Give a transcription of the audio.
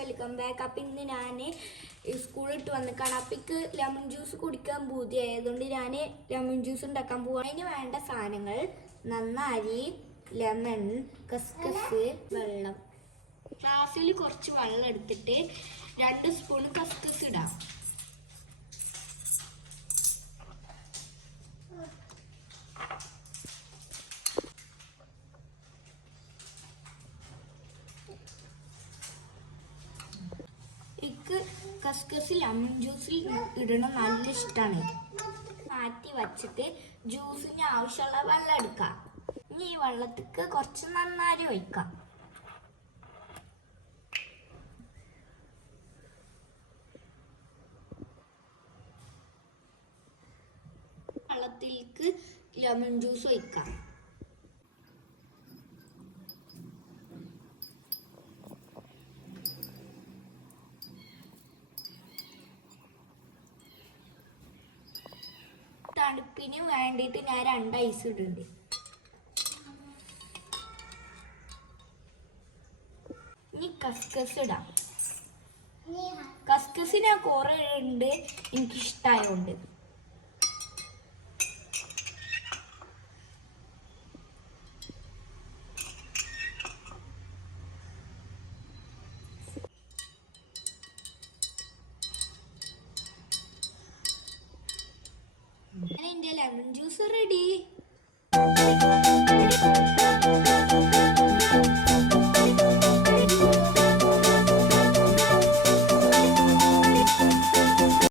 Welcome back. അപ്പം ഇന്ന് ഞാൻ സ്കൂളിട്ട് വന്നിക്കാണ്. അപ്പം എനിക്ക് ലെമൺ ജ്യൂസ് കുടിക്കാൻ പൂതിയായതുകൊണ്ട് ഞാൻ ലെമൺ ജ്യൂസ് ഉണ്ടാക്കാൻ പോവാണ്. അതിന് വേണ്ട സാധനങ്ങൾ നന്നാരി, ലെമൺ, കസ്കസ്, വെള്ളം. ഗ്ലാസ്സിൽ കുറച്ച് വെള്ളം എടുത്തിട്ട് 2 സ്പൂൺ കസ്കസ് ഇടാം. കസ്കസ് ലെമൺ ജ്യൂസിൽ ഇടണം നല്ല ഇഷ്ടമാണ്. മാറ്റി വച്ചിട്ട് ജ്യൂസിന് ആവശ്യമുള്ള വെള്ളം എടുക്കാം. ഇനി ഈ വെള്ളത്തിക്ക് കുറച്ച് നന്നാരി ഒഴിക്കാം. വെള്ളത്തിലേക്ക് ലെമൺ ജ്യൂസ് ഒഴിക്കാം. തണുപ്പിന് വേണ്ടിയിട്ട് ഞാൻ 2 ഐസ് ഇടുന്നുണ്ട്. ഇനി കസ്കസ് ഇടാം. കസ്കസ് ഞാൻ കുറെ ഉണ്ട്, എനിക്കിഷ്ടമായോണ്ട്. എൻ്റെ ലെമൺ ജ്യൂസ് റെഡി.